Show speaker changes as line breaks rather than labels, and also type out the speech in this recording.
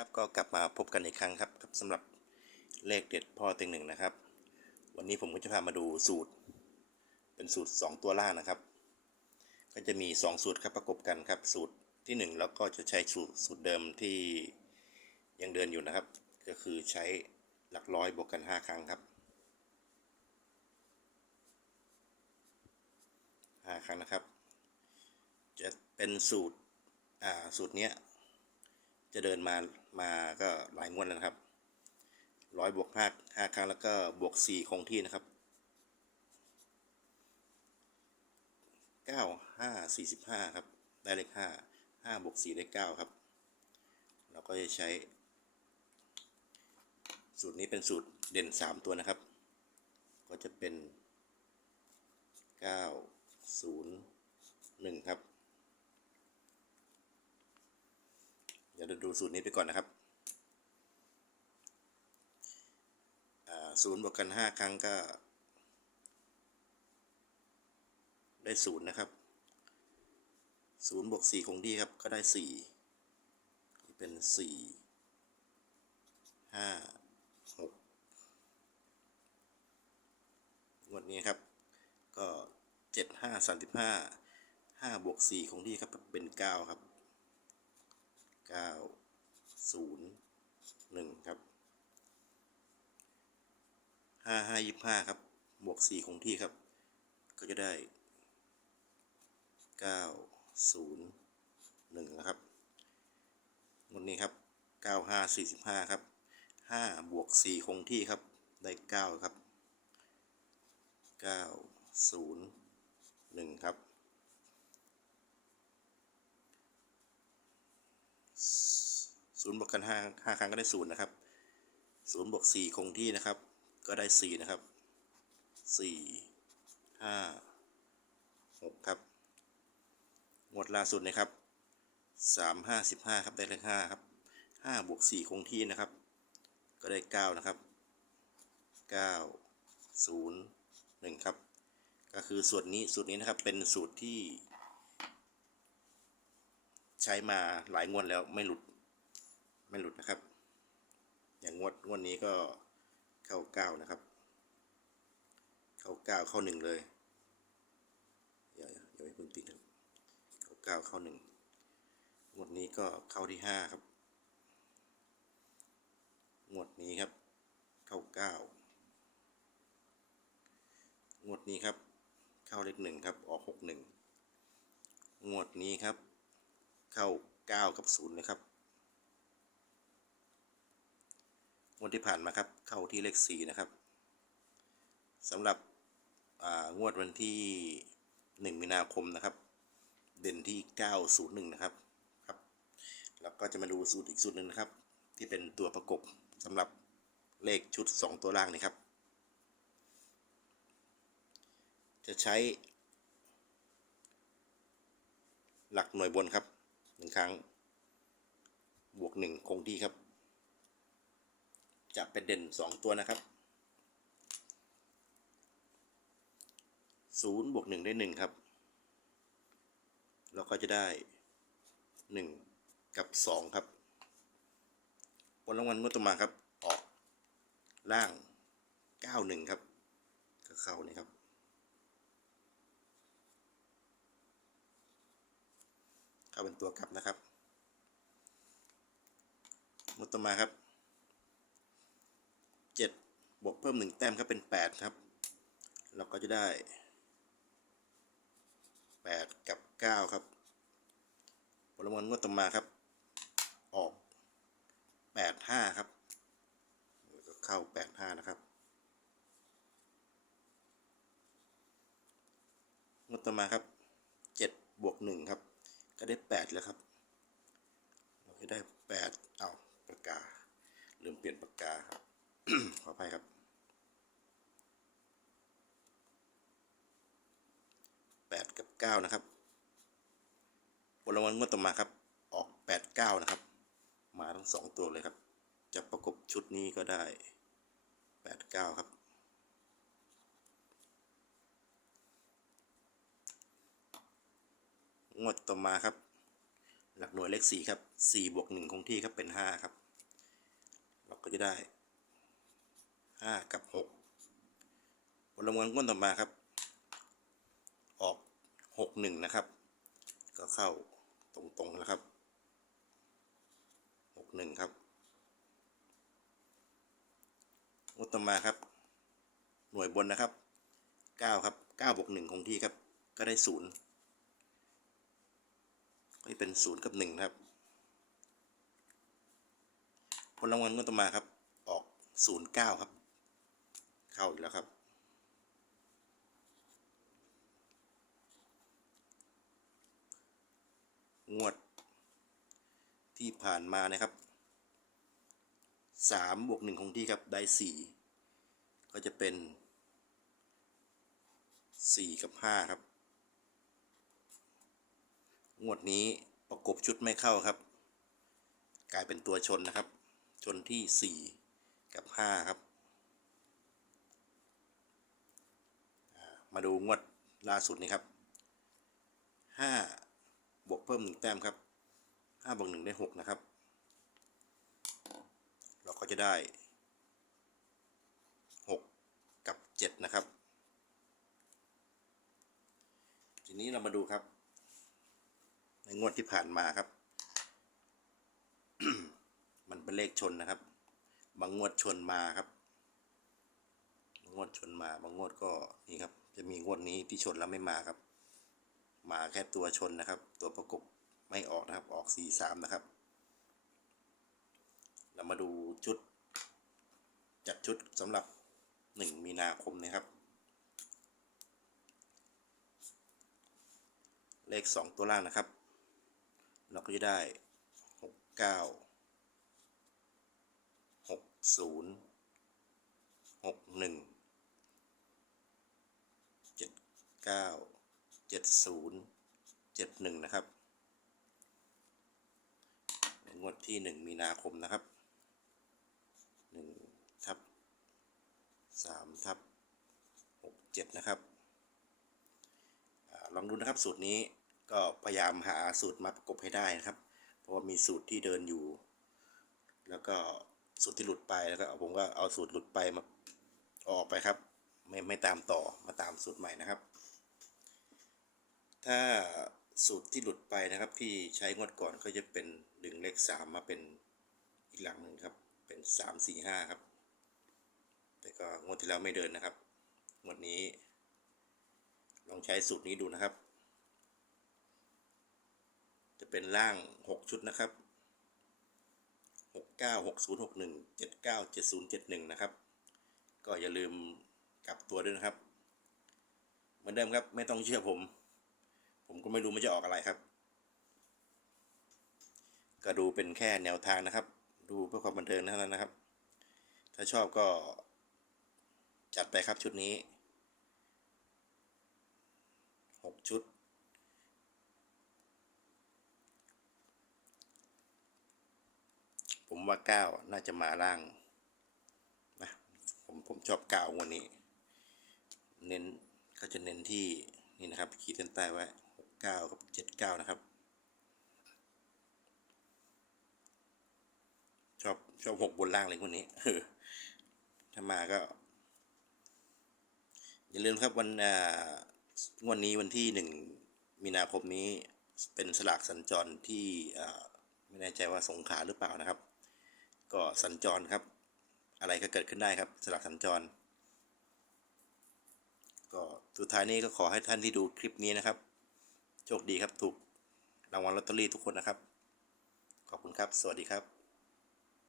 ครับก็กลับมาพบกันอีกครั้งครับกับสำหรับเลขเด็ดพ่อเต็งหนึ่งนะครับ วันนี้ผมก็จะพามาดูสูตร เป็นสูตร 2 ตัวล่างนะครับ ก็จะมี 2 สูตรครับประกบกันครับ สูตรที่ 1 แล้วก็จะใช้สูตรสูตรเดิมที่ยังเดินอยู่นะครับ ก็คือใช้หลักร้อยบวกกัน 5 ครั้งครับ 5 ครั้งนะครับ จะเป็นสูตรอ่าสูตรเนี้ยจะเดินมา มาก็หลายงวดแล้วนะครับร้อยบวกห้าห้าครั้งแล้วก็บวกสี่คงที่นะครับเก้าห้าสี่สิบห้าครับ ได้เลขห้าห้าบวกสี่ได้เก้าครับ เราก็จะใช้ สูตรนี้เป็นสูตรเด่นสามตัวนะครับ ก็จะเป็นเก้าศูนย์หนึ่งครับ เดูสูตรนี้ไปก่อนนะครับศูนย์บวกกันห้าครั้งก็ ได้ศูนย์นะครับศูนย์บวกสี่คงที่ครับก็ได้สี่เป็นสี่ห้าหกงวดนี้ครับ ก็เจ็ดห้าสามสิบห้าห้าบวกสี่คงที่ครับเป็นเก้าครับเก้า ศูนย์หนึ่งครับห้าห้ายี่ห้าครับ บวกสี่คงที่ครับ ก็จะได้เก้าศูนย์หนึ่งนะครับงวดนี้ครับเก้าห้าสี่สิบห้าครับห้าบวกสี่คงที่ครับ ได้เก้าครับเก้าศูนย์หนึ่งครับ ศูนย์บวกกันห้าห้าครั้งก็ได้ศูนย์นะครับศูนย์บวกสี่คงที่นะครับ ก็ได้สี่นะครับสี่ห้าหกครับงวดล่าสุดนะครับสามห้าสิบห้าครับได้เลขห้าครับห้าบวกสี่คงที่นะครับ ก็ได้เก้านะครับเก้าศูนย์หนึ่งครับ ก็คือสูตรนี้สูตรนี้นะครับเป็นสูตรที่ ใช้มาหลายงวดแล้วไม่หลุด ไม่หลุดนะครับ อย่างงวดงวดนี้ก็เข้าเก้านะครับ เข้าเก้าเข้าหนึ่งเลยอย่าอย่าไปพิ่งติดครับเข้าเก้าเข้าหนึ่งงวดนี้ก็เข้าที่ห้าครับงวดนี้ครับ เข้าเก้างวดนี้ครับ เข้าเลขหนึ่งครับ ออกหกหนึ่งงวดนี้ครับ เข้าเก้ากับศูนย์นะครับง วดที่ผ่านมาครับ เข้าที่เลขสี่นะครับสำหรับงวดวันที่หนึ่งมีนาคมนะครับ เด่นที่เก้าศูนย์หนึ่งนะครับครับ แล้วก็จะมาดูสูตรอีกสูตรหนึ่งนะครับ ที่เป็นตัวประกบสำหรับเลขชุดสองตัวล่างนี่ครับ จะใช้ หลักหน่วยบนครับหนึ่งครั้ง บวกหนึ่งคงที่ครับ จะเป็นเด่นสองตัวนะครับศูนย์บวกหนึ่งได้หนึ่งครับแล้วก็จะได้หนึ่งกับสองครับผลรางวัลเมื่อต่อมาครับออกล่างเก้าหนึ่งครับก็เข้านี่ครับเข้าเป็นตัวกลับนะครับมุตมาครับ บวกเพิ่มหนึ่งแต้มครับเป็นแปดครับ เราก็จะได้แปดกับเก้าครับผลรางวัลงวดต่อมาครับ ออกแปดห้าครับก็เข้าแปดห้านะครับงวดต่อมาครับเจ็ดบวกหนึ่งครับ ก็ได้แปดแล้วครับ เราจะได้แปดเอาปากกาลืมเปลี่ยนปากกาครับ ขออภัยครับ แปดกับเก้านะครับผลรางวัลงวดต่อมาครับ ออกแปดเก้านะครับ มาทั้งสองตัวเลยครับ จะประกบชุดนี้ก็ได้แปดเก้าครับ งวดต่อมาครับ หลักหน่วยเลขสี่ครับสี่บวกหนึ่งคงที่ครับเป็นห้าครับ เราก็จะได้ห้ากับหกผลรางวัลงวดต่อมาครับ หกหนึ่งนะครับ ก็เข้าตรงๆนะครับหกหนึ่งครับงดตมาครับ หน่วยบนนะครับเก้าครับเก้าบวกหนึ่งคงที่ครับ ก็ได้ศูนย์ก็เป็นศูนย์กับหนึ่งครับ ผลรางวัลงวตมาครับ ออกศูนย์เก้าครับ เข้าอีกแล้วครับ งวดที่ผ่านมานะครับสามบวกหนึ่งคงที่ครับได้สี่ก็จะเป็นสี่กับห้าครับ งวดนี้ประกบชุดไม่เข้าครับ กลายเป็นตัวชนนะครับ ชนที่สี่กับห้าครับ มาดูงวดล่าสุดนี้ครับห้า บวกเพิ่มหนึ่งแต้มครับห้าบวกหนึ่งได้หกนะครับ เราก็จะได้หกกับเจ็ดนะครับ ทีนี้เรามาดูครับ ในงวดที่ผ่านมาครับ มันเป็นเลขชนนะครับ บางงวดชนมาครับงวดชนมาบางงวดก็นี่ครับ จะมีงวดนี้ที่ชนแล้วไม่มาครับ มาแค่ตัวชนนะครับ ตัวประกบไม่ออกนะครับออกสี่สามนะครับ เรามาดูชุด จัดชุดสำหรับหนึ่งมีนาคมนะครับ เลขสองตัวล่างนะครับ เราก็จะได้หกเก้าหกศูนย์หกหนึ่งเจ็ดศูนย์เจ็ดหนึ่งนะครับงวดที่หนึ่งมีนาคมนะครับหนึ่งทับสามทับหกเจ็ดนะครับอลองดูนะครับสูตรนี้ก็พยายามหาสูตรมาประกบให้ได้นะครับ เพราะว่ามีสูตรที่เดินอยู่ แล้วก็สูตรที่หลุดไปแล้วก็ผมก็เอาสูตรหลุดไปมาออกไปครับ ไม่ไม่ตามต่อมาตามสูตรใหม่นะครับ ถ้าสูตรที่หลุดไปนะครับที่ใช้งวดก่อนก็จะเป็นดึงเลขสามมาเป็นอีกหลังหนึ่งครับ เป็นสามสี่ห้าครับ แต่ก็งวดที่แล้วไม่เดินนะครับ งวดนี้ ลองใช้สูตรนี้ดูนะครับ จะเป็นล่าง 6 ชุดนะครับ 69 60 61 79 70 71 นะครับ ก็อย่าลืมกลับตัวด้วยนะครับ เหมือนเดิมครับไม่ต้องเชื่อผม ผมก็ไม่รู้มันจะออกอะไรครับ ก็ดูเป็นแค่แนวทางนะครับ ดูเพื่อความบันเทิงเท่านั้นนะครับ ถ้าชอบก็จัดไปครับชุดนี้หกชุด ผมว่าเก้าน่าจะมาล่างนะผมผมชอบเก้าวันนี้ เน้นก็จะเน้นที่นี่นะครับ ขีดเส้นใต้ไว้ หกเก้ากับเจ็ดเก้านะครับ ชอบชอบหกบนล่างเลยวันนี้ถ้ามาก็ อย่าลืมครับวันอ่างวดนี้วันที่หนึ่งมีนาคมนี้เป็นสลากสัญจรที่อ่าไม่แน่ใจว่าสงขาหรือเปล่านะครับ ก็สัญจรครับ อะไรก็เกิดขึ้นได้ครับ สลากสัญจร ก็สุดท้ายนี้ก็ขอให้ท่านที่ดูคลิปนี้นะครับ โชคดีครับถูกรางวัลลอตเตอรี่ทุกคนนะครับ ขอบคุณครับ สวัสดีครับ